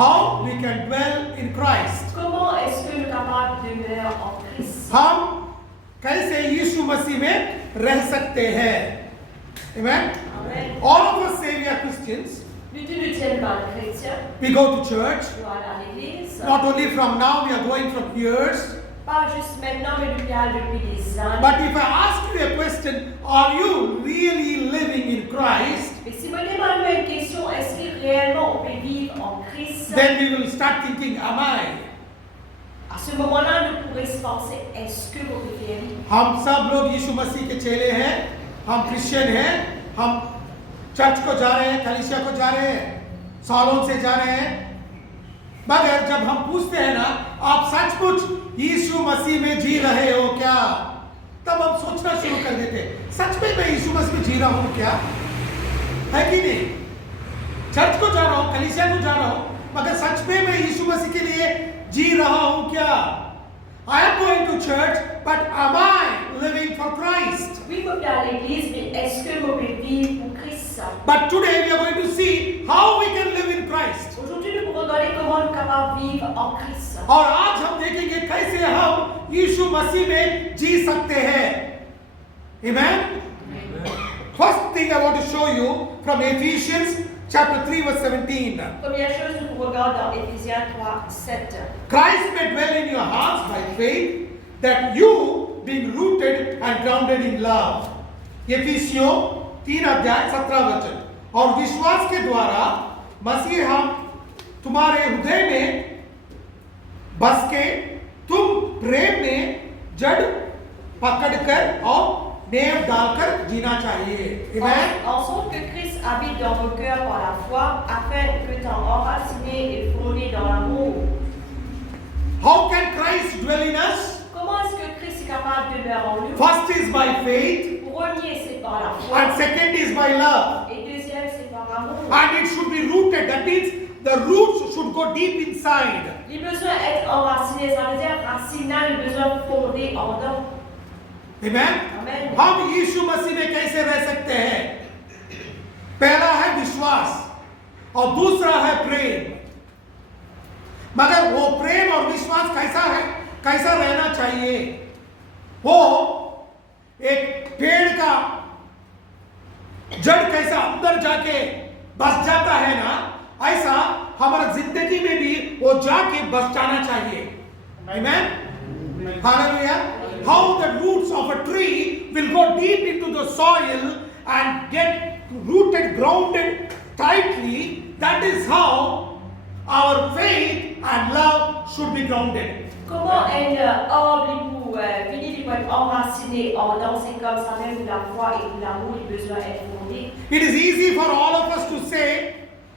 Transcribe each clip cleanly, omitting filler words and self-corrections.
how we can dwell in Christ. Comment est-ce que nous sommes capables de demeurer en Christ? हम कैसे यीशु मसीह में रह सकते हैं? Amen. Amen. All of us say we are Christians. Nous tous nous sommes des chrétiens. We go to church. Nous allons à l'église. Not only from now, we are going from years. Pas juste maintenant, mais nous y allons depuis des années. But if I ask you a question, are you really living in Christ? Mais si vous demandez une question, est-ce que réellement on peut vivre en Christ? Then we will start thinking, am I? À ce moment-là, nous pourrions se penser, est-ce que vous préférez? हम सब लोग यीशु मसीह के चेले हैं, हम Christian हैं, हम church को जा रहे हैं, कलीसिया को जा रहे हैं, सालों से जा रहे हैं। मगर जब हम पूछते हैं ना, आप सचमुच यीशु मसीह में जी रहे हो क्या? तब हम सोचना शुरू कर देते हैं, सच में मैं यीशु मसीह में जी रहा हूँ क्या? है कि नहीं? चर्च को जा रहा हूँ, कलीसिया को जा रहा हूँ, मगर सच में मैं यीशु मसीह के लिए जी रहा हूँ क्या? I am going to church, but am I living for Christ? Oui, vous pouvez à l'église, mais est-ce que vous pouvez vivre pour Christ? But today we are going to see how we can live in Christ. Aujourd'hui, nous pourrons regarder comment nous sommes capables de vivre en Christ. और आज हम देखेंगे कैसे हम यीशु मसीह में जी सकते हैं. Amen? First thing I want to show you from Ephesians chapter 3 verse 17. Première chose, nous pouvons regarder dans Éphésiens 3, 7. Christ may dwell in your hearts by faith, that you being rooted and grounded in love. एफिसियों 3 अध्याय 17 वचन. और विश्वास के द्वारा मसीह हम तुम्हारे हृदय में बस के तुम प्रेम में जड़ पकड़कर और नेव डालकर जीना चाहिए. Amen. En sorte que Christ habite dans vos cœurs par la foi, afin que étant enraciné et fondé dans l'amour. How can Christ dwell in us? Comment est-ce que Christ est capable de demeurer en nous? First is by faith, Premier, c'est par la foi. and second is by love. Et deuxième, c'est par amour. And it should be rooted. That means the roots should go deep inside. Les besoins être enracinés, ça veut dire racinal, les besoins fondés en dedans. Amen. Amen. हम यीशु मसीह में कैसे रह सकते हैं? पहला है विश्वास और दूसरा है प्रेम. मगर वो प्रेम और विश्वास कैसा है, कैसा रहना चाहिए? वो एक पेड़ का जड़ कैसा अंदर जाके बस जाता है ना, ऐसा हमारा जिंदगी में भी वो जाके बस जाना चाहिए. Amen. Hallelujah. How the roots of a tree will go deep into the soil and get rooted, grounded tightly. That is how our faith and love should be grounded. Comment un arbre pour finir par être enraciné en dedans, c'est comme ça même la foi et l'amour, les besoins être fondés. It is easy for all of us to say,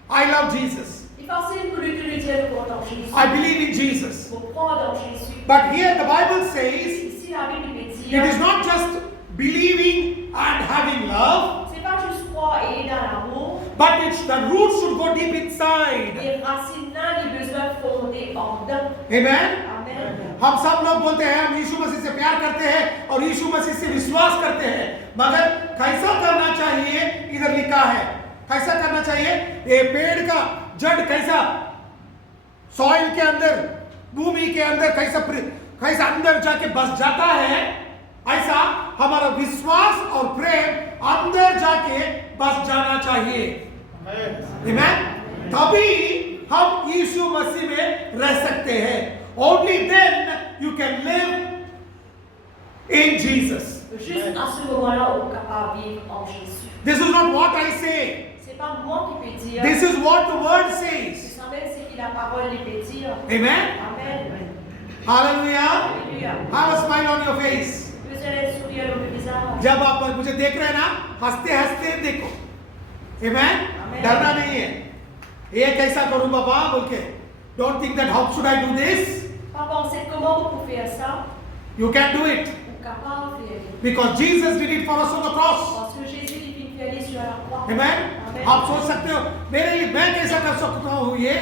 I love Jesus. C'est facile pour nous de le dire, nous croyons en Jésus. I believe in Jesus. Nous croyons en Jésus. But here the Bible says, Ici, la Bible dit, it is not just believing and having love, c'est pas juste croire et être dans l'amour, but the roots should go deep inside. les racines, les besoins fondés en dedans. Amen. Amen. हम सब लोग बोलते हैं हम यीशु मसीह से प्यार करते हैं और यीशु मसीह से विश्वास करते हैं, मगर कैसा करना चाहिए इधर लिखा है. कैसा करना चाहिए? ये पेड़ का जड़ कैसा सॉइल के अंदर, भूमि के अंदर कैसा अंदर जाके बस जाता है, ऐसा हमारा विश्वास और प्रेम अंदर जाके बस जाना चाहिए. आमेन. तभी हम यीशु मसीह में रह सकते हैं. Only then you can live in Jesus. Juste à ce moment-là, on est capable de vivre en Jésus. This is not what I say. C'est pas moi qui peux dire. This is what the word says. C'est ça même ce que la parole lui peut dire. Amen. Amen. Hallelujah. Alléluia. Have a smile on your face. Vous allez sourire le visage. जब आप मुझे देख रहे हैं ना, हंसते हंसते देखो. Amen. Amen. डरना नहीं है. ये कैसा करूं बाबा बोल के. Don't think that how should I do this? Pas penser comment vous pouvez faire ça. You can do it. Vous êtes capable de faire. Because Jesus did it for us on the cross. Parce que Jésus est venu faire sur la croix. Amen. Amen. आप सोच सकते हो मेरे लिए मैं कैसा कर सकता हूँ ये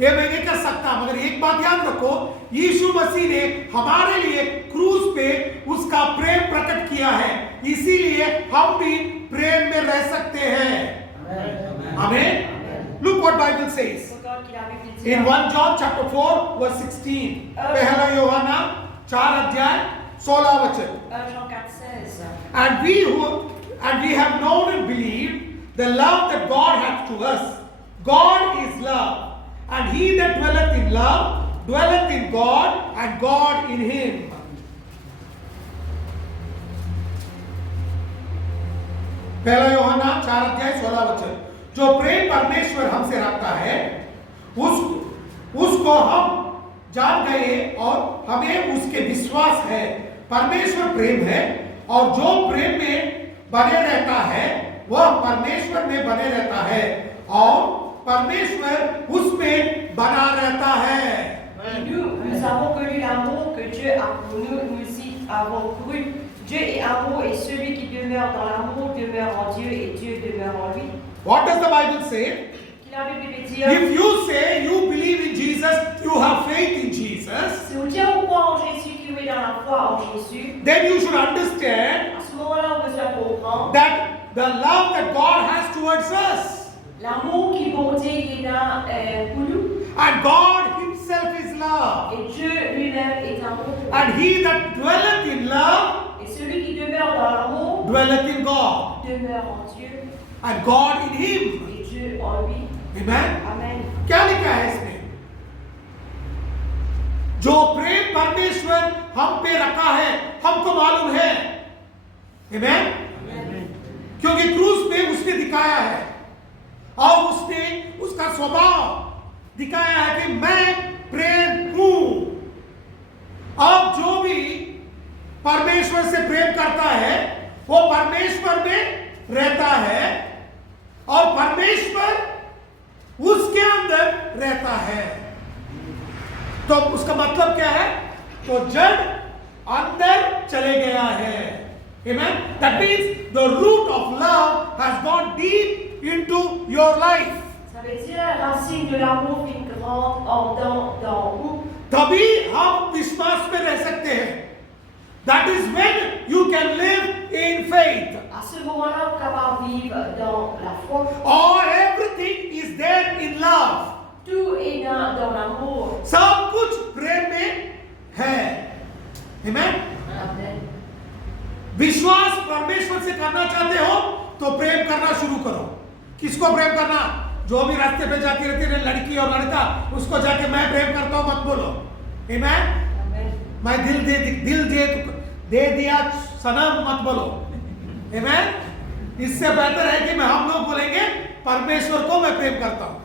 मैं नहीं कर सकता, मगर एक बात याद रखो, यीशु मसीह ने हमारे लिए क्रूस पे उसका प्रेम प्रकट किया है, इसीलिए हम भी प्रेम में रह सकते हैं. आमेन. Look what Bible says. Regarde qu'il a pu dire. In 1 John chapter 4 verse 16. पहला यूहन्ना 4 अध्याय 16 वचन. 1 Jean 4:16. And we have known and believed the love that God hath to us. God is love, and he that dwelleth in love dwelleth in God, and God in him. पहला यूहन्ना 4 अध्याय 16 वचन. जो प्रेम परमेश्वर हमसे रखता है उसको हम जान गए और हमें उसके विश्वास है. परमेश्वर प्रेम है और जो प्रेम में बने रहता है वह परमेश्वर में बने रहता है और परमेश्वर उसमें बना रहता है. Nous avons connu l'amour que Dieu a pour nous, nous y avons cru. Dieu est amour et celui qui demeure dans l'amour demeure en Dieu et Dieu demeure en lui. What does the Bible say? La Bible dit, If you say you believe in Jesus, you have faith in Jesus, si vous dites on croit en Jésus, qui est dans la foi en Jésus, then you should understand à ce moment-là, on doit comprendre that the love that God has towards us, l'amour qui bon Dieu il a pour nous, and God himself is love, et Dieu lui-même est amour. and he that dwelleth in love Et celui qui demeure dans l'amour dwelleth in God, demeure en Dieu and God in him. et Dieu en lui. Amen. Amen. क्या लिखा है इसमें? जो प्रेम परमेश्वर हम पे रखा है हमको मालूम है. Amen. क्योंकि क्रूस पे उसने दिखाया है और उसने उसका स्वभाव दिखाया है कि मैं प्रेम हूं. अब जो भी परमेश्वर से प्रेम करता है वो परमेश्वर में रहता है और परमेश्वर उसके अंदर रहता है. तो उसका मतलब क्या है? तो जड़ अंदर चले गया है. Amen. That means the root of love has gone deep into your life. Ça veut dire la racine de l'amour qui rentre dans vous. तभी हम विश्वास में रह सकते हैं. That is when you can live in faith. À ce moment-là, on est capable de vivre dans la foi. Or everything is there in love. Tout est dans l'amour. सब कुछ प्रेम में है. Amen. Amen. विश्वास परमेश्वर से करना चाहते हो तो प्रेम करना शुरू करो. किसको प्रेम करना? जो भी रास्ते पे जाती रहती है लड़की और लड़का, उसको जाके मैं प्रेम करता हूं मत बोलो. Amen. मैं दिल दे दिया सनम मत बोलो. Amen. इससे बेहतर है कि हम लोग बोलेंगे परमेश्वर को मैं प्रेम करता हूं.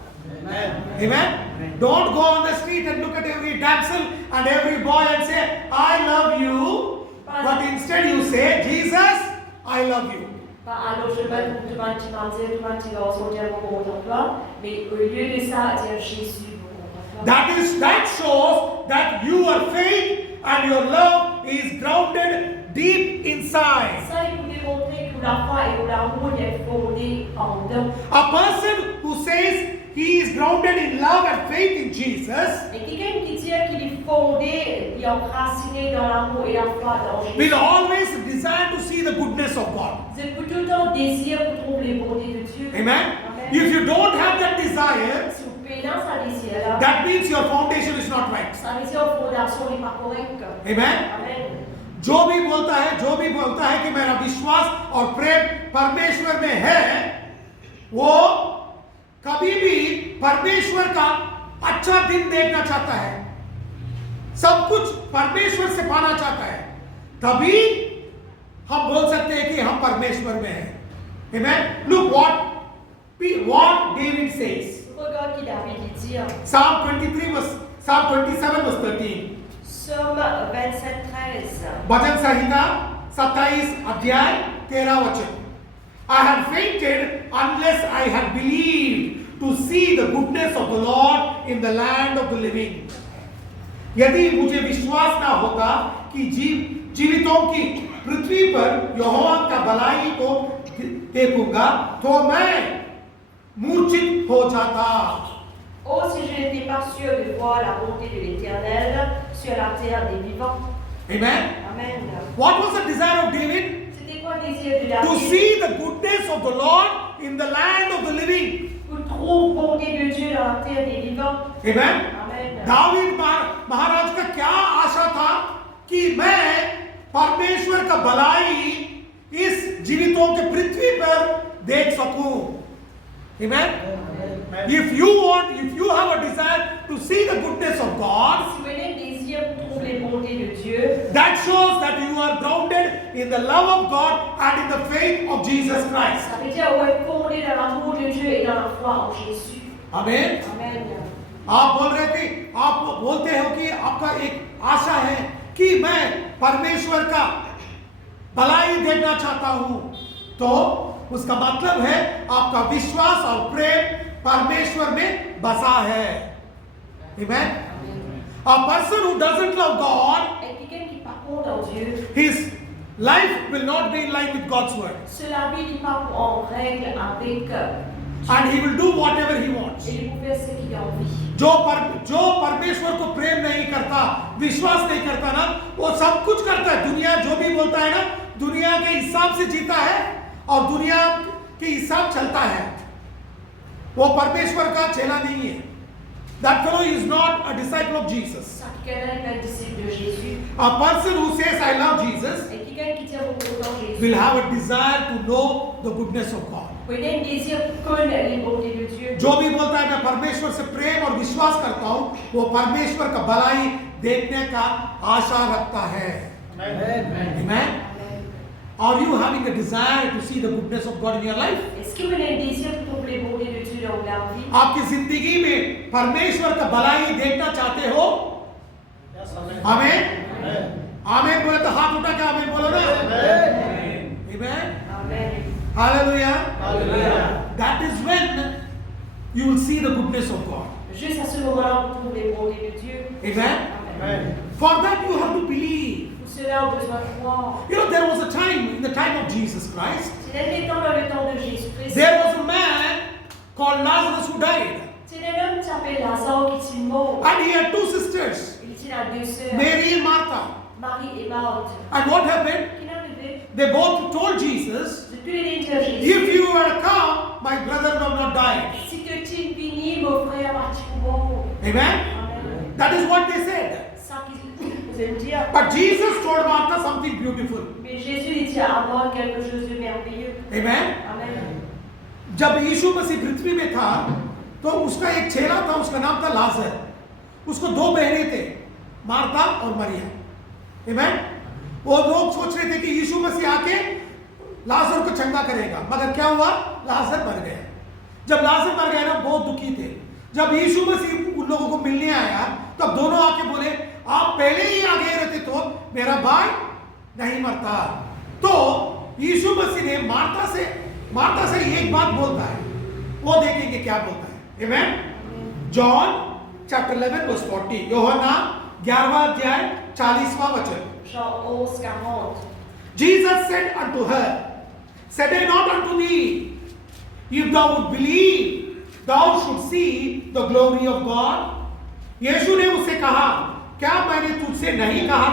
Amen. Don't go on the street and look at every damsel and every boy and say I love you, but instead you say Jesus I love you. Alors je vais vous demander tu vas ressentir mon contre toi, mais au lieu de ça, dire Jésus mon contre toi. That shows that your faith and your love is grounded deep inside. Ça, il vous démontrer que la foi et l'amour est fondé en dedans. A person who says he is grounded in love and faith in Jesus Et quelqu'un qui dit qu'il est fondé, il est enraciné dans l'amour et la foi dans Jésus. will always desire to see the goodness of God. Vous êtes tout le temps désir pour trouver les bontés de Dieu. Amen. Amen. If you don't have that desire, Si vous payez dans sa désir là, that means your foundation is not right. ça veut dire que la fondation n'est pas correcte. Amen. Amen. जो भी बोलता है कि मेरा विश्वास और प्रेम परमेश्वर में है, वो कभी भी परमेश्वर का अच्छा दिन देखना चाहता है. सब कुछ परमेश्वर से पाना चाहता है. तभी हम बोल सकते हैं कि हम परमेश्वर में हैं. Amen. Look what David says. Regarde qu'il avait dit. Psalm 27 verse 13. Psaume 27:13. भजन संहिता 27 अध्याय 13 वचन. I had fainted unless I had believed to see the goodness of the Lord in the land of the living. यदि मुझे विश्वास ना होता कि जीवितों की पृथ्वी पर यहोवा का भलाई को देखूंगा तो मैं मूर्छित हो जाता. Oh, si je n'étais pas sûr de voir la bonté de l'Éternel sur la terre des vivants. Amen. Amen. What was the desire of David? C'était quoi le désir de To David? see the goodness of the Lord in the land of the living. Pour trouver bonté de Dieu dans la terre des vivants. Amen? Amen. David महाराज का क्या आशा था कि मैं परमेश्वर का भलाई इस जीवितों के पृथ्वी पर देख सकूं. Amen? If you have a desire to see the goodness of God, Si vous avez le désir de trouver les bontés de Dieu, that shows that you are grounded in the love of God and in the faith of Jesus Christ. ça veut dire ouais, fondé dans l'amour de Dieu et dans la foi en Jésus. Amen. Amen. आप बोल रहे थे, आप बोलते हो कि आपका एक आशा है कि मैं परमेश्वर का भलाई देखना चाहता हूं, तो उसका मतलब है आपका विश्वास और प्रेम परमेश्वर में बसा है. Amen. A person who doesn't love God, Et quelqu'un qui par contre en Dieu, his life will not be in line with God's word, cela vie n'est pas en règle avec and he will do whatever he wants. et il peut faire ce qu'il a envie. जो परमेश्वर को प्रेम नहीं करता, विश्वास नहीं करता ना, वो सब कुछ करता है. दुनिया जो भी बोलता है ना, दुनिया के हिसाब से जीता है और दुनिया के हिसाब चलता है. वो परमेश्वर का चेला नहीं है. That fellow is not a disciple of Jesus. Ça, quelqu'un est un disciple de Jésus. A person who says I love Jesus Et quelqu'un qui tient beaucoup dans Jésus. will have a desire to know the goodness of God. Vous avez un désir de connaître les bontés de Dieu. जो भी बोलता है मैं परमेश्वर से प्रेम और विश्वास करता हूं, वो परमेश्वर का भलाई देखने का आशा रखता है. Amen. Amen. Are you having a desire to see the goodness of God in your life? Est-ce que vous avez un désir de trouver les bontés de Dieu dans votre vie? आपकी जिंदगी में परमेश्वर का भलाई देखना चाहते हो? आमीन. आमीन बोले तो हाथ उठा के आमीन बोलो ना. Amen. Amen. Hallelujah. That is when you will see the goodness of God. Juste à ce moment-là, vous trouvez les bontés de Dieu. Amen. Amen. For that you have to believe. Pour cela, on a besoin de croire. You know, there was a time in the time of Jesus Christ, C'est un temps dans le temps de Jésus-Christ. there was a man called Lazarus who died, C'est un homme qui s'appelle Lazare qui est mort. and he had two sisters, Il était à deux sœurs, Mary and Martha. Marie et Marthe. And what happened? Qui est arrivé? They both told Jesus, De tous les dire Jésus. if you had come, my brother would have not died. Si tu es fini, mon frère va-t-il mort. Amen. Amen. That is what they said. Ça qu'ils vous aiment dire. But Jesus told Martha something beautiful. Mais Jésus il dit à moi quelque chose de merveilleux. Amen. Amen. जब यीशु मसीह पृथ्वी में था, तो उसका एक चेला था, उसका नाम था लाजर. उसको दो बहनें थे, मार्था और मरिया. Amen. वो लोग सोच रहे थे कि यीशु मसीह आके लाजर को चंगा करेगा, मगर क्या हुआ? लाजर मर गया. जब लाजर मर गया ना, बहुत दुखी थे. जब यीशु मसीह उन लोगों को मिलने आया, तब दोनों आके बोले, आप पहले ही आ गए रहते तो मेरा भाई नहीं मरता. तो यीशु मसीह ने मार्था से एक बात बोलता है, वो देखेंगे क्या बोलता है. Amen. John chapter 11 verse 40. यूहन्ना 11वां अध्याय 40वां वचन. Jean 11:40. Jesus said unto her, said I not unto thee, if thou would believe, thou should see the glory of God. यीशु ने उससे कहा, क्या मैंने तुझसे नहीं कहा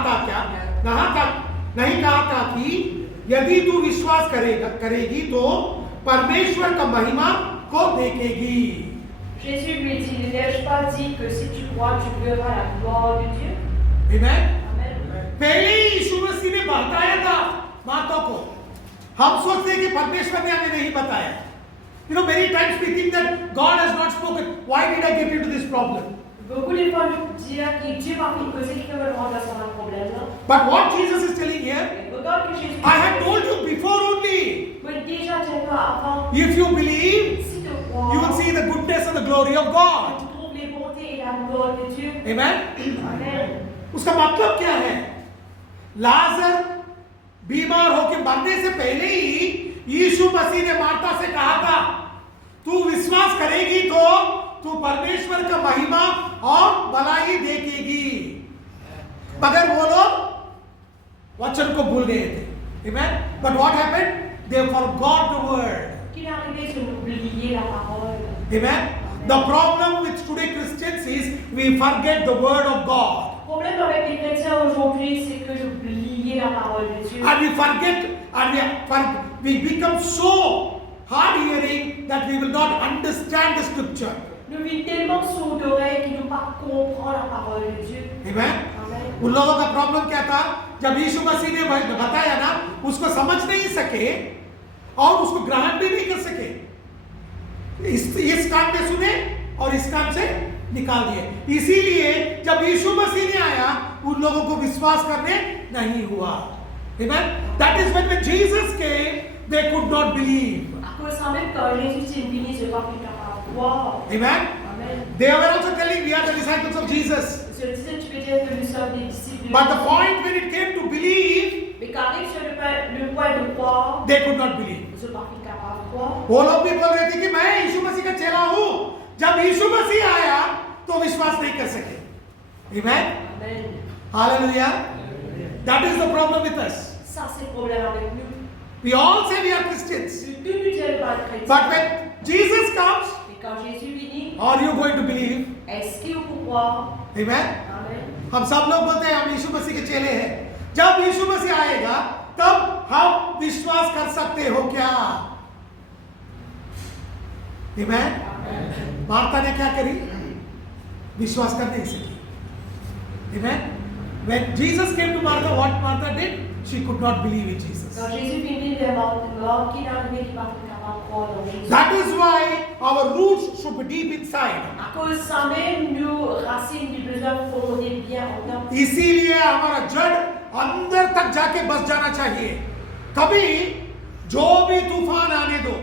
था कि यदि तू विश्वास करेगी तो परमेश्वर का महिमा को देखेगी. Jésus lui dit, ne t'ai-je pas dit que si tu crois, tu verras la gloire de Dieu? Amen. Amen. पहले ही यीशु मसीह ने बताया था माता को. हम सोचते हैं कि परमेश्वर ने हमें नहीं बताया. You know, many times we think that God has not spoken. Why did I get into this problem? Beaucoup de fois, je dire que Dieu va me causer qu'il va me rendre sur un problème. But what Jesus is telling here, Regarde que Jésus. I had told you before only. Mais déjà, tu as avant. If you believe, Si tu crois, you will see the goodness and the glory of God. tu trouves les bontés et la gloire de Dieu. Amen. Amen. उसका मतलब क्या है? लाजर बीमार होकर मरने से पहले ही यीशु मसीह ने मार्था से कहा था, तू विश्वास करेगी तो तू परमेश्वर का महिमा और भलाई देखेगी. मगर वो लोग वचन को भूल गए थे. Amen. But what happened? They forgot the word. Qu'il est arrivé de oublier la parole. Amen. The problem with today Christians is we forget the word of God. Le problème avec les chrétiens aujourd'hui, c'est que d'oublier la parole de Dieu. And we forget and we become so hard hearing that we will not understand the scripture. Nous vivons tellement sourds d'oreilles qu'ils ne pas comprendre la parole de Dieu. Amen. Amen. उन लोगों का problem क्या था? जब यीशु मसीह ने बताया ना, उसको समझ नहीं सके और उसको ग्रहण भी नहीं कर सके। इस कान में सुने और इस कान से निकाल दिए। इसीलिए जब यीशु मसीह ने आया, उन लोगों को विश्वास करने नहीं हुआ। Amen. That is when Jesus came, they could not believe. À cause ça même quand Jésus est venu, je ne pas plus capable de croire. Amen. Amen. They were also telling we are the disciples of Jesus. Je disais, tu peux dire que nous sommes des disciples. But the point when it came to believe, Mais quand arrive sur le point de croire, they could not believe. je ne pas plus capable de croire. वो लोग भी बोल रहे थे कि मैं यीशु मसीह का चेला हूं। जब यीशु मसीह आया तो विश्वास नहीं कर सके। Amen. Amen. Hallelujah. That is the problem with us. Ça, c'est le problème avec nous. We all say we are Christians. Nous nous disons pas de chrétiens. But when Jesus comes, Et quand Jésus vient, are you going to believe? est-ce qu'il faut croire? Amen. Amen. हम सब लोग बोलते हैं हम यीशु मसीह के चेले हैं। जब यीशु मसीह आएगा तब हम विश्वास कर सकते हो क्या? Amen. मार्था ने क्या करी? विश्वास कर नहीं सकी। Amen. When Jesus came to Martha, what Martha did? She could not believe in Jesus. Quand Jésus vient de mort, qui n'a arrivé, il va plus capable de croire dans Jésus. That is why our roots should be deep inside. À cause de ça même, nos racines du besoin fonder bien en dedans. इसीलिए हमारा जड़ अंदर तक जाके बस जाना चाहिए। कभी जो भी तूफान आने दो,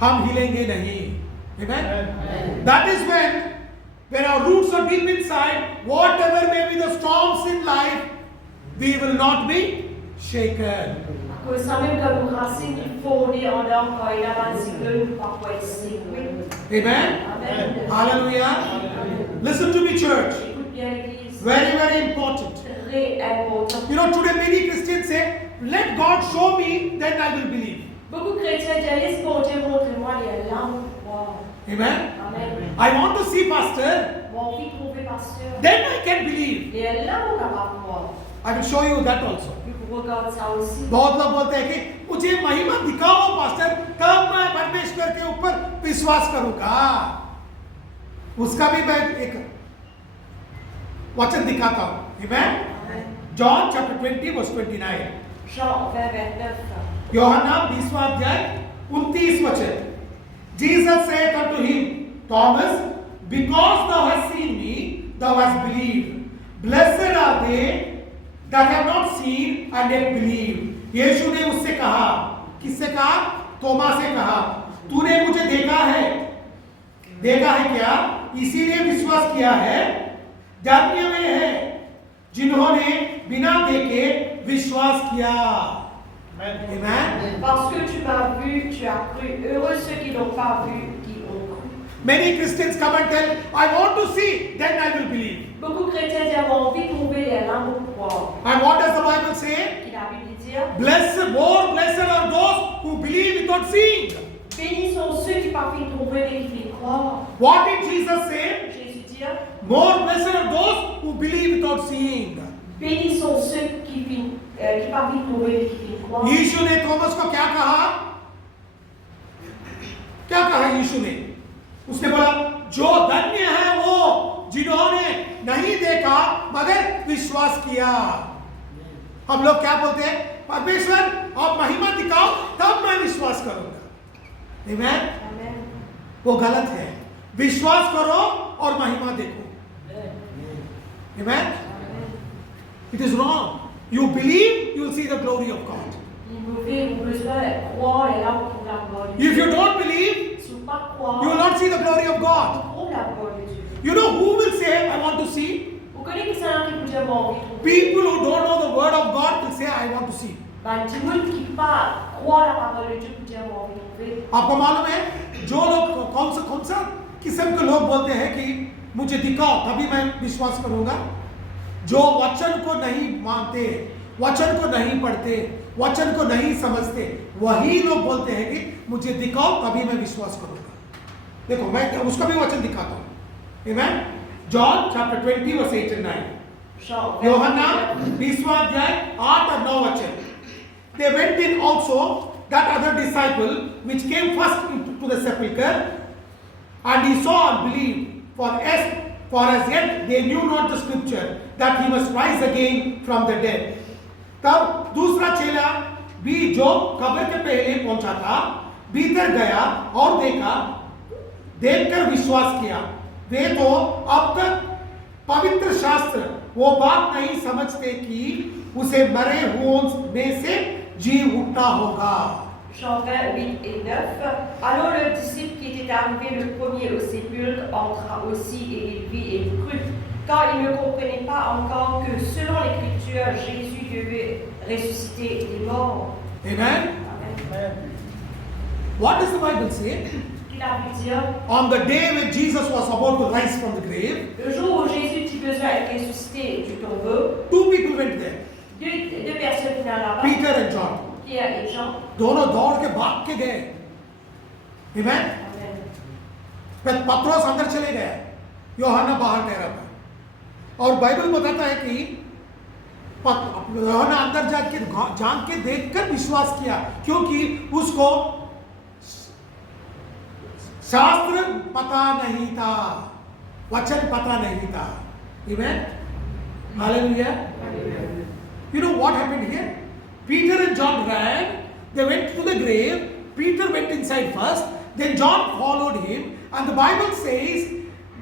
हम हिलेंगे नहीं। Amen. That is when our roots are deep inside, whatever may be the storms in life, we will not be shaken. À cause de ça même, quand nos racines fondées en dedans, quand il y a un cyclone, nous ne pouvons pas être secoués. Amen. Amen. Hallelujah. Listen to me, church. Écoute bien l'Église. Very, very important. Très important. You know, today many Christians say, let God show me, then I will believe. Beaucoup de chrétiens disent, laisse bon Dieu, montre-moi les larmes pour croire. Amen. Amen. I want to see, Pastor, Mon envie de trouver pasteur. then I can believe. Les larmes capables de croire. I will show you that also. Puis pour regarder ça aussi. बहुत लोग बोलते हैं कि मुझे महिमा दिखाओ pastor, तब मैं परमेश्वर के ऊपर विश्वास करूंगा। उसका भी मैं एक वचन दिखाता हूं। Amen. John chapter 20 verse 29. Jean 20:29. Yohanna 20वां अध्याय 29 वचन। Jesus said unto him, Thomas, because thou hast seen me, thou hast believed. Blessed are they that have not seen and yet believed. यीशु ने उससे कहा, किससे कहा? तोमा से कहा, तूने मुझे देखा है। देखा है क्या? इसीलिए विश्वास किया है। धन्य वे हैं जिन्होंने बिना देखे विश्वास किया। Amen. Parce que tu m'as vu, tu as cru. Heureux ceux qui n'ont pas vu, qui ont cru. Many Christians come and tell, I want to see, then I will believe. Beaucoup de chrétiens disent avoir envie de trouver les larmes pour croire. And what does the Bible say? Qui la Bible dit, Blessed, more blessed are those who believe without seeing. bénis sont ceux qui parviennent à trouver et qui viennent croire. What did Jesus say? Jésus dit, More blessed are those who believe without seeing. bénis sont ceux qui parviennent à trouver et qui viennent croire. यीशु ने Thomas को क्या कहा? क्या कहा यीशु ने? उसने बोला, जो धन्य है वो जिन्होंने नहीं देखा मगर विश्वास किया। हम लोग क्या बोलते हैं? परमेश्वर आप महिमा दिखाओ तब मैं विश्वास करूंगा। Amen? Amen. वो गलत है। विश्वास करो और महिमा देखो। Amen? Amen. It is wrong. You believe, you will see the glory of God. Les mauvais ont besoin de croire et là on trouve la gloire de If Dieu. you don't believe, Si on ne pas croire, you will not see the glory of on God. trouve la gloire de Dieu. You know who will say, I want to see? Vous connaissez ça qui vous dit avoir envie de trouver? People who don't know the word of God will say, I want to see. Ben, du monde qui pas croire la parole de Dieu vous dit avoir envie de trouver. आपको मालूम है जो लोग कौन सा किस्म के लोग बोलते हैं कि मुझे दिखाओ तभी मैं विश्वास करूंगा? जो वचन को नहीं मानते, वचन को नहीं पढ़ते, वचन को नहीं समझते, वही लोग बोलते हैं कि मुझे दिखाओ तभी मैं विश्वास करूंगा। देखो मैं उसका भी वचन दिखाता हूं। Amen? John chapter 20 verse 8 and 9. Jean Yohanna 20वां अध्याय 8 और 9 वचन। They went in also that other disciple which came first into the sepulchre, And he saw and believed, for as yet they knew not the scripture, that he must rise again from the dead. तब दूसरा चेला भी जो कब्र के पहले पहुंचा था, भीतर गया और देखकर विश्वास किया। वे तो अब तक पवित्र शास्त्र वो बात नहीं समझते कि उसे मरे हुओं में से जी उठना होगा। Jean 20, 8 et 9. Alors le disciple qui était arrivé le premier au sépulcre entra aussi et il vit et crut, car il ne comprenait pas encore que selon l'Écriture, Jésus devait ressusciter des morts. Amen. Amen. What does the Bible say? La Bible dit, On the day when Jesus was about to rise from the grave, le jour où Jésus eut besoin d'être ressuscité du tombeau, two people went there, deux personnes venaient là-bas, Peter and John. Pierre et Jean. दोनों दौड़ के भाग के गए। Amen. Amen. फिर पत्रोस अंदर चले गए, यूहन्ना बाहर ठहरा था। और बाइबल बताता है कि यूहन्ना अंदर जान के देखकर विश्वास किया, क्योंकि उसको शास्त्र पता नहीं था, वचन पता नहीं था। Amen. Hallelujah. You know what happened here? Peter and John ran, they went to the grave. Peter went inside first, then John followed him, and the Bible says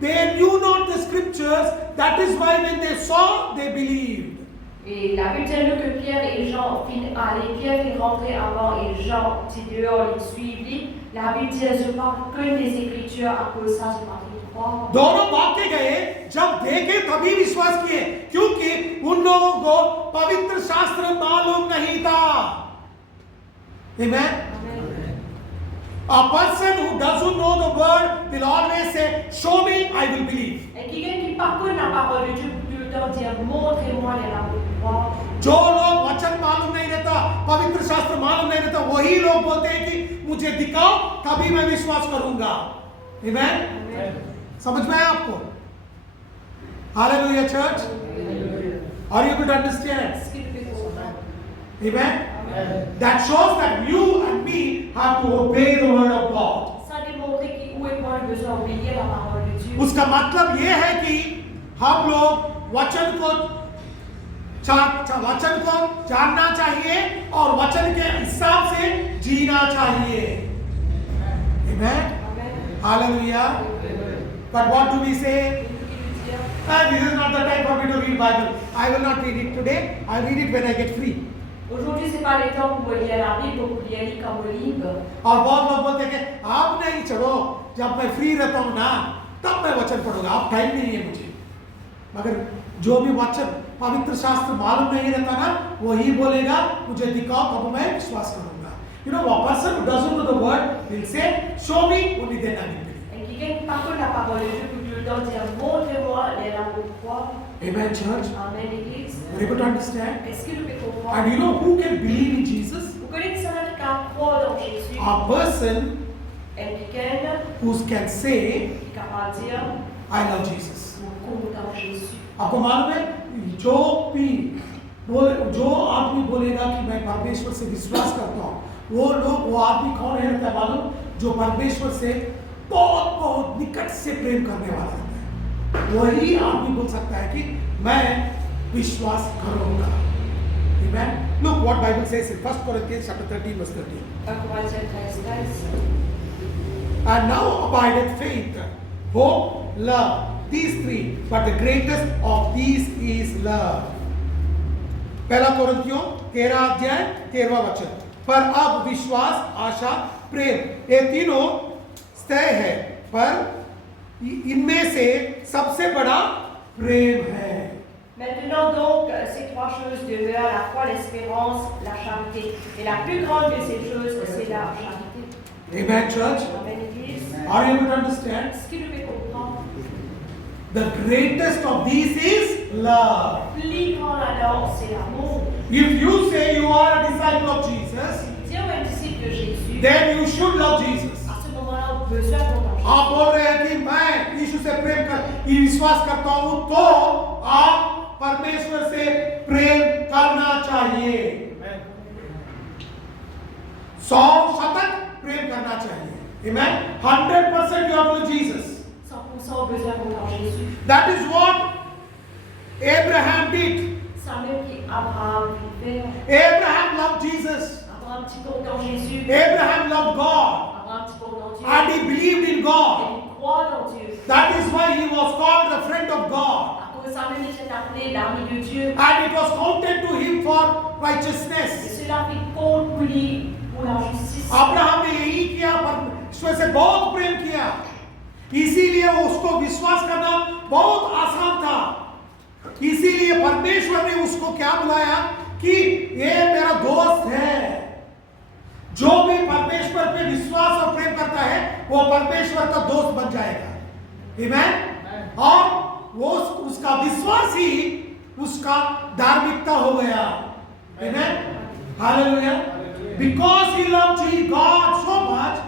they knew not the scriptures, that is why when they saw, they believed. Et la Bible dit que Pierre et Jean allaient, Pierre est rentré avant et Jean était dehors, ils suivaient. La Bible dit, je parle que des Écritures, à cause de ça, je parle de croire. दोनों भाग के गए, जब देखे तभी विश्वास किए, क्योंकि उन लोगों को पवित्र शास्त्र मालूम नहीं था। Amen. A person who doesn't know the word will always say, "Show me, I will believe." Et quelqu'un qui parcourt la parole de Dieu peut tout le temps dire, montrez-moi les rameaux de croire. जो लोग वचन मालूम नहीं रहता, पवित्र शास्त्र मालूम नहीं रहता, वही लोग बोलते हैं कि मुझे दिखाओ, तभी मैं विश्वास करूंगा। Amen. समझ में आया आपको? Hallelujah, church. Are you able to understand? Est-ce qu'il peut comprendre? Amen. That shows that you and me have to obey the word of God. Ça démontre où est moi le besoin d'obéir la parole de Dieu. उसका मतलब ये है कि हम लोग वचन को जानना चाहिए और वचन के हिसाब से जीना चाहिए। Amen. Hallelujah. But what do we say? This is not the time for me to read Bible. I will not read it today. I read it when I get free. Aujourd'hui, c'est pas le temps pour lire la Bible, pour lire quand on libre. और बहुत लोग बोलते हैं कि आप नहीं चढ़ो, जब मैं फ्री रहता हूँ ना, तब मैं वचन पढ़ूंगा, आप टाइम नहीं है मुझे। मगर जो भी वचन पवित्र शास्त्र मालूम नहीं रहता ना, वही बोलेगा मुझे दिखाओ, तब मैं विश्वास करूंगा। You know, a person who doesn't know the word will say, "Show me, only then I will believe." Et quelqu'un qui parcourt la parole de Dieu peut tout le temps dire, montrez-moi les rameaux de croire. Amen, church. Amen, l'église. Are you able to understand? Est-ce que nous pouvons comprendre? And you know who can believe in Jesus? Vous connaissez ça qui croit dans Jésus? A person Et quelqu'un who can say, qui est capable de dire, "I love Jesus." je crois dans Jésus. आपको मालूम है, जो आदमी बोलेगा कि मैं परमेश्वर से विश्वास करता हूँ, वो आदमी कौन है रहता है मालूम? जो परमेश्वर से बहुत बहुत निकट से प्रेम करने वाला है, वही आदमी बोल सकता है कि मैं विश्वास करूंगा। Amen. Look what Bible says in 1 Corinthians chapter 13 verse 13. 1 Corinthiens 13. And now abideth faith, hope, love, these three, but the greatest of these is love. पहला कोरिन्थियों 13 अध्याय 13वां वचन। पर अब विश्वास, आशा, प्रेम, ये तीनों स्थय है, पर इनमें से सबसे बड़ा प्रेम है। Maintenant donc, ces trois choses demeurent, la foi, l'espérance, la charité. Et la plus grande de ces choses, c'est la charité. Amen, church. Amen, l'église. Are you able to understand? Est-ce que nous pouvons comprendre? The greatest of these is love. Le plus grand alors, c'est l'amour. If you say you are a disciple of Jesus, Si on est disciple de Jésus, then you should love Jesus. à ce moment-là, on peut se faire comprendre. आप बोल रहे हैं कि मैं यीशु से प्रेम कर विश्वास करता हूं, तो आप परमेश्वर से प्रेम करना चाहिए। 100% प्रेम करना चाहिए। Amen. 100% you have to know Jesus. 100% besoin d'entendre Jésus. That is what Abraham did. C'est un même qui Abraham vivait. Abraham loved Jesus. Abraham petit peu dans Jésus. Abraham loved God. Abraham petit peu dans Dieu. And he believed in Et God. il croit dans Dieu. That is why he was called the friend of God. À cause de ça même, il s'est appelé l'ami de Dieu. And it was counted to him for Et righteousness. cela fait compte pour lui pour la justice. Abraham ने यही किया, परमेश्वर से बहुत प्रेम किया, इसीलिए उसको विश्वास करना बहुत आसान था। इसीलिए परमेश्वर ने उसको क्या बुलाया कि ये मेरा दोस्त है। जो भी परमेश्वर पे विश्वास और प्रेम करता है वो परमेश्वर का दोस्त बन जाएगा। आमीन। और वो उसका विश्वास ही उसका धार्मिकता हो गया। आमीन। Hallelujah. Because he loved God so much,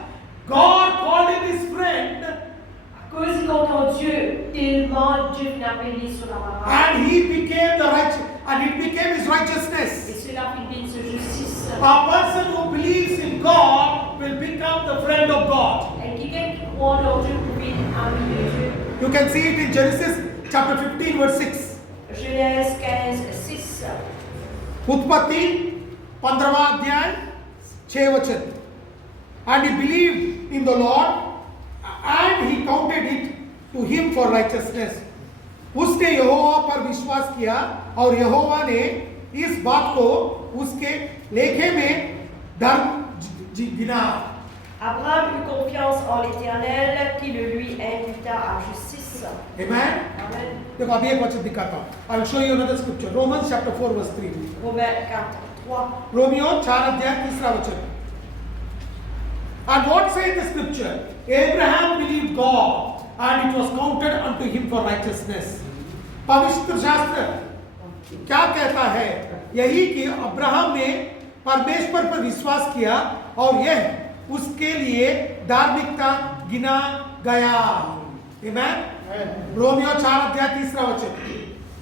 God called him his friend. À cause qu'il entend Dieu, tellement Dieu vient appeler sur la parole. And he became the righteous, and it became his righteousness. Et cela fait bien sa justice. A person who believes in God will become the friend of God. Et quelqu'un qui croit dans Dieu pour être ami de Dieu. You can see it in Genesis chapter 15 verse 6. Genèse 15:6. उत्पत्ति 15वां अध्याय 6 वचन. And he believed in the Lord and he counted it to him for righteousness. उसने यहोवा पर विश्वास किया और यहोवा ने इस बात को उसके लेखे में धर्म गिना. Abraham eut confiance en l'Éternel qui le lui imputa à justice. Amen. Amen. देखो अभी एक वचन दिखाता हूँ. I will show you another scripture. Romans chapter 4 verse 3. Romains 4:3. Romeo 4 अध्याय 3 वचन. And what says the scripture? Abraham believed God and it was counted unto him for righteousness. पवित्र शास्त्र क्या कहता है? यही कि अब्राहम ने परमेश्वर पर विश्वास किया और यह उसके लिए धार्मिकता गिना गया. Amen. रोमियो 4 अध्याय 3 वचन.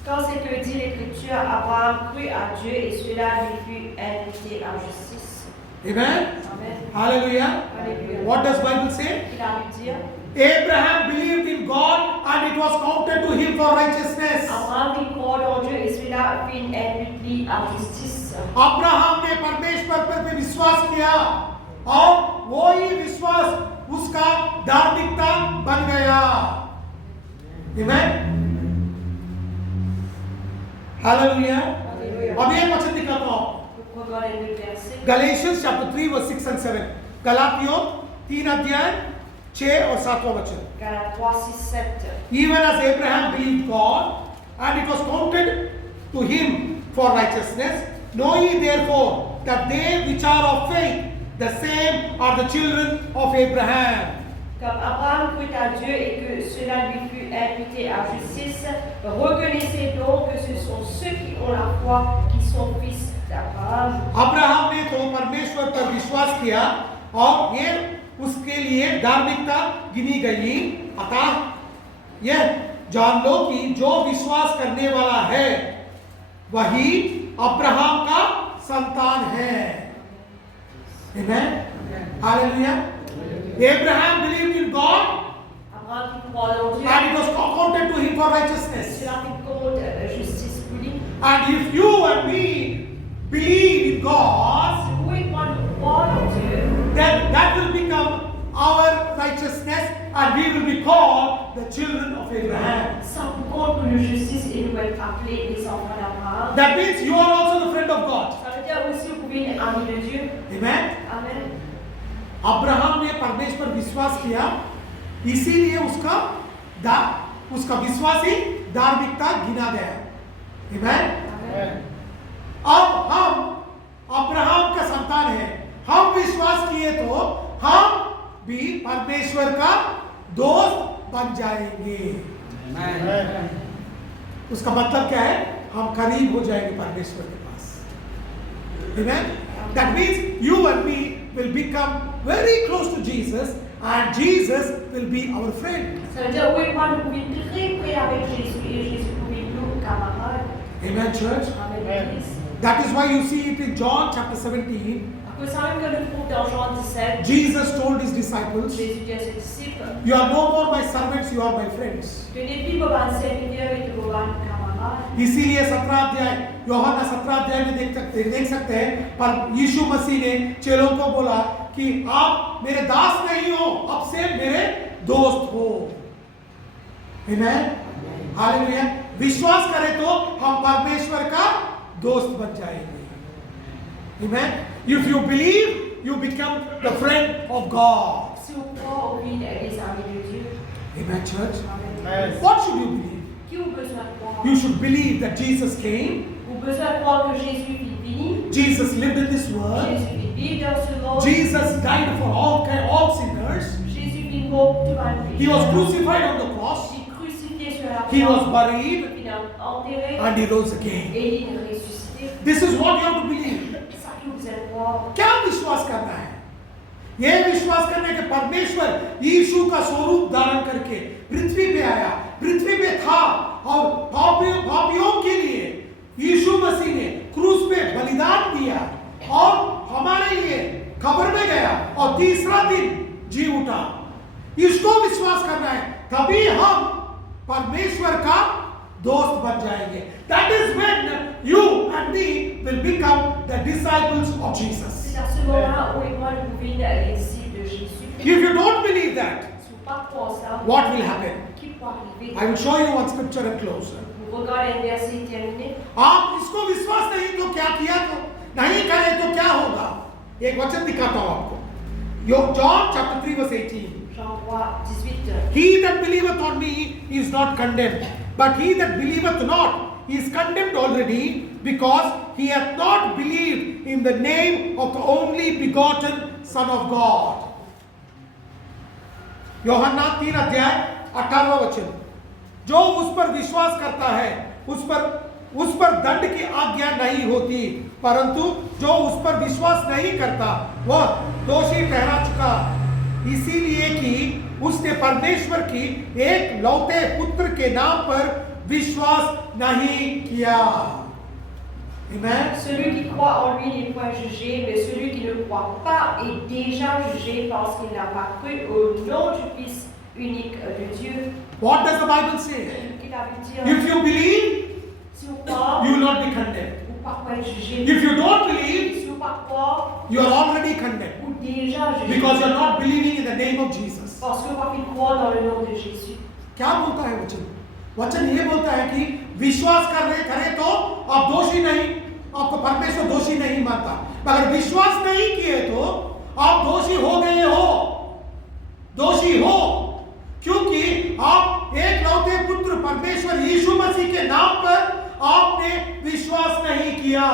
Quand c'est que dit l'Écriture, Abraham crut à Dieu et cela lui fut imputé à justice. Amen. Amen. Hallelujah. Alléluia. What does Bible say? Il a pu dire, Abraham believed in God and it was counted to him for righteousness. Abraham il croit dans Dieu et cela fut imputé à justice. Abraham ने परमेश्वर पर विश्वास किया और वो ही विश्वास उसका धार्मिकता बन गया. Amen. Hallelujah. Alléluia. अब एक वचन दिखाता हूँ. Nous regardons le verset. Galatians chapter 3 verse 6 and 7. गलातियों 3 अध्याय 6 और 7 वचन. Galates 3, 6, 7. Even as Abraham believed God, and it was counted to him for righteousness, know ye therefore that they which are of faith, the same are the children of Abraham. Comme Abraham crut à Dieu et que cela lui fut imputé à justice, reconnaissez donc que ce sont ceux qui ont la foi qui sont fils d'Abraham. Abraham ने तो परमेश्वर पर विश्वास किया और ये उसके लिए धार्मिकता गिनी गई. अतः यह जान लो कि जो विश्वास करने वाला है वही अब्राहम का संतान है. Amen. Hallelujah. Abraham believed in God Abraham qui croit en Dieu, and it was counted to him for righteousness. cela fait compte justice pour lui. And if you and me believe in God, Si vous et moi nous croyons en Dieu, then that will become our righteousness and we will be called the children of Abraham. ça vous compte pour la justice et nous être appelés les enfants d'Abraham. That means you are also the friend of God. Ça veut dire aussi que vous pouvez être amis de Dieu. Amen. Amen. Abraham ने परमेश्वर विश्वास किया इसीलिए उसका विश्वास ही धार्मिकता गिना गया. Amen. Amen. अब हम अब्राहम का संतान हैं. हम विश्वास किए तो हम भी परमेश्वर का दोस्त बन जाएंगे. उसका मतलब क्या है? हम करीब हो जाएंगे परमेश्वर के पास. Amen. That means you and me will become very close to Jesus and Jesus will be our friend. Ça veut dire oui et moi nous pouvons être très près avec Jésus et Jésus pouvait être nos camarades. Amen, church. Amen. Église. That is why you see it in John chapter 17. À Que ça même que nous trouve dans Jean 17, Jesus told his disciples, Jésus dit à ses disciples, you are no more my servants, you are my friends. tu n'es plus vos serviteurs et vos camarades. इसीलिए 17 अध्याय यूहन्ना 17 अध्याय में देख सकते हैं, पर यीशु मसीह ने चेलों को बोला कि आप मेरे दास नहीं हो, अब से मेरे दोस्त हो। आमीन, हालेलुया। विश्वास करें तो हम परमेश्वर का दोस्त बन जाएंगे। आमीन। If you believe, you become the friend of God. Si on croit au vide et les amis de Dieu, Amen, church. Amen. What should you believe? Qui ont besoin de croire? You should believe that Jesus came, Ou besoin de croire que Jésus vit, Jesus lived in this world, Jésus vit dans ce monde, Jesus died for all sinners, Jésus vit pour tout le monde. he was crucified on the cross, Il est crucifié sur la he was croix, buried, il est enterré and he rose again. et il est ressuscité. This is what you have to believe. C'est ça que vous allez croire. क्या विश्वास करना है? यह विश्वास करना कि परमेश्वर यीशु का स्वरूप धारण करके पृथ्वी पे आया, पृथ्वी पे था और पापियों के लिए यीशु मसीह ने क्रूस पे बलिदान दिया और हमारे लिए कब्र में गया और तीसरा दिन जी उठा। इसको विश्वास करना है, तभी हम परमेश्वर का दोस्त बन जाएंगे। That is when you and me will become the disciples of Jesus. C'est à ce moment-là où et moi nous devenons les disciples de Jésus. If you don't believe that, Si vous ne croyez pas ça, what will happen? qui peut arriver? I will show you one scripture and close. Vous regardez un verset terminé. आप इसको विश्वास नहीं तो क्या किया, तो नहीं करे तो क्या होगा? एक वचन दिखाता हूं आपको। John chapter 3 verse 18. Jean 3, 18. He that believeth on me is not condemned, but he that believeth not is condemned already, because he hath not believed in the name of the only begotten Son of God. यूहन्ना 3 अध्याय 18वां वचन। जो उस पर विश्वास करता है उस पर दंड की आज्ञा नहीं होती, परंतु जो उस पर विश्वास नहीं करता वह दोषी ठहरा चुका, इसीलिए कि उसने परमेश्वर की एक लौते पुत्र के नाम पर विश्वास नहीं किया। Amen. Celui qui croit en lui n'est point jugé, mais celui qui ne croit pas est déjà jugé parce qu'il n'a pas cru au nom du Fils unique de Dieu. What does the Bible say? Qu'est-ce que dit? If you believe, Si vous croyez, you will not be condemned. vous ne pas être jugé. If you don't believe, Si vous ne pas croire, you are already condemned, vous déjà jugé. because you are not believing in the name of Jesus. Parce que vous pas croire dans le nom de Jésus. क्या बोलता है वचन? वचन ये बोलता है कि विश्वास करें तो आप दोषी नहीं, आपको परमेश्वर दोषी नहीं मानता, मगर विश्वास नहीं किए तो आप दोषी हो गए हो, दोषी हो, क्योंकि आप एक लौते पुत्र परमेश्वर यीशु मसीह के नाम पर आपने विश्वास नहीं किया।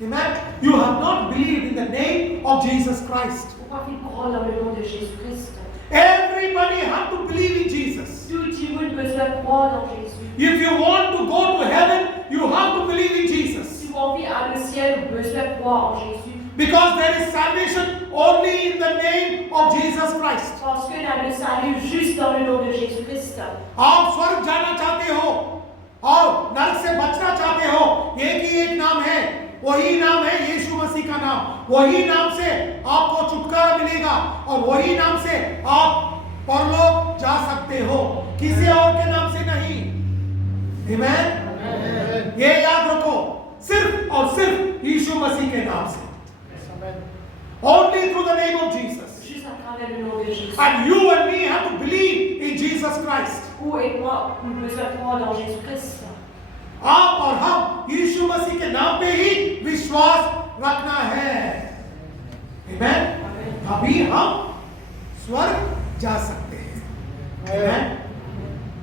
Amen. You have not believed in the name of Jesus Christ. Vous pas croire dans le nom de Jésus-Christ. Everybody have to believe in Jesus. Tout le monde besoin de croire dans Jésus. If you want to go to heaven, you have to believe in Jesus. Si vous envie à le ciel, vous besoin de croire en Jésus. Because there is salvation only in the name of Jesus Christ. Parce que là, le salut juste dans le nom de Jésus-Christ. आप स्वर्ग जाना चाहते हो और नरक से बचना चाहते हो, एक नाम है, वही नाम है यीशु मसीह का नाम। वही नाम से आपको छुटकारा मिलेगा और वही नाम से आप परलोक जा सकते हो, किसी और के नाम से नहीं। आमीन। ये याद रखो, सिर्फ और सिर्फ यीशु मसीह के नाम से। Only through the name of Jesus. Juste à travers le nom de Jésus. And you and me have to believe in Jesus Christ. Vous et moi, nous besoin de croire dans Jésus-Christ. आप और हम यीशु मसीह के नाम पे ही विश्वास रखना है। Amen. तभी हम स्वर्ग जा सकते हैं। Amen.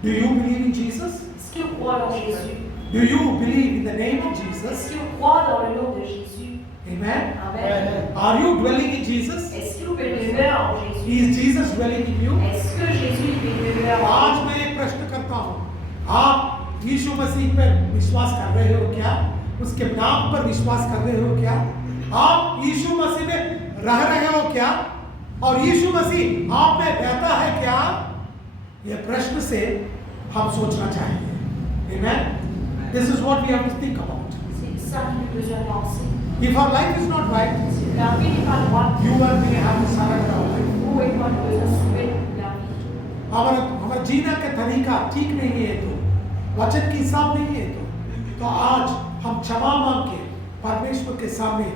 Do you believe in Jesus? Est-ce que vous croyez dans Jésus? Do you believe in the name of Jesus? Est-ce que vous croyez dans le nom de Jésus? Amen. Amen. Are you dwelling in Jesus? Est-ce que vous demeurez en Jésus? Is Jesus dwelling in you? Est-ce que Jésus demeure en आज vous? मैं एक प्रश्न करता हूँ, आप यीशु मसीह पर विश्वास कर रहे हो क्या? उसके नाम पर विश्वास कर रहे हो क्या? आप यीशु मसीह में रह रहे हो क्या? और यीशु मसीह आप में रहता है क्या? यह प्रश्न से हम सोचना चाहिए। Amen. This is what we have to think about. C'est ça que nous besoin penser. If our life is not right, Si la vie n'est pas droite, you and me have to surrender our life. vous et moi nous devons soumettre la vie. हमारा जीना का तरीका ठीक नहीं है तो वचन के हिसाब नहीं है तो आज हम क्षमा मांग के परमेश्वर के सामने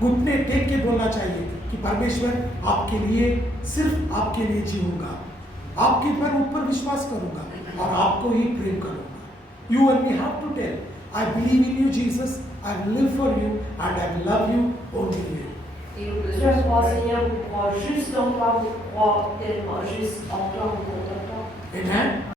घुटने टेक के बोलना चाहिए कि परमेश्वर आपके लिए, सिर्फ आपके लिए जीऊंगा, आपके पर ऊपर विश्वास करूंगा और आपको ही प्रेम करूंगा। You and we have to tell, I believe in you Jesus, I will live for you and I will love you only you. Et nous devons croire, Seigneur, vous croire juste en toi, vous croire tellement juste en toi, vous compte en toi. Amen.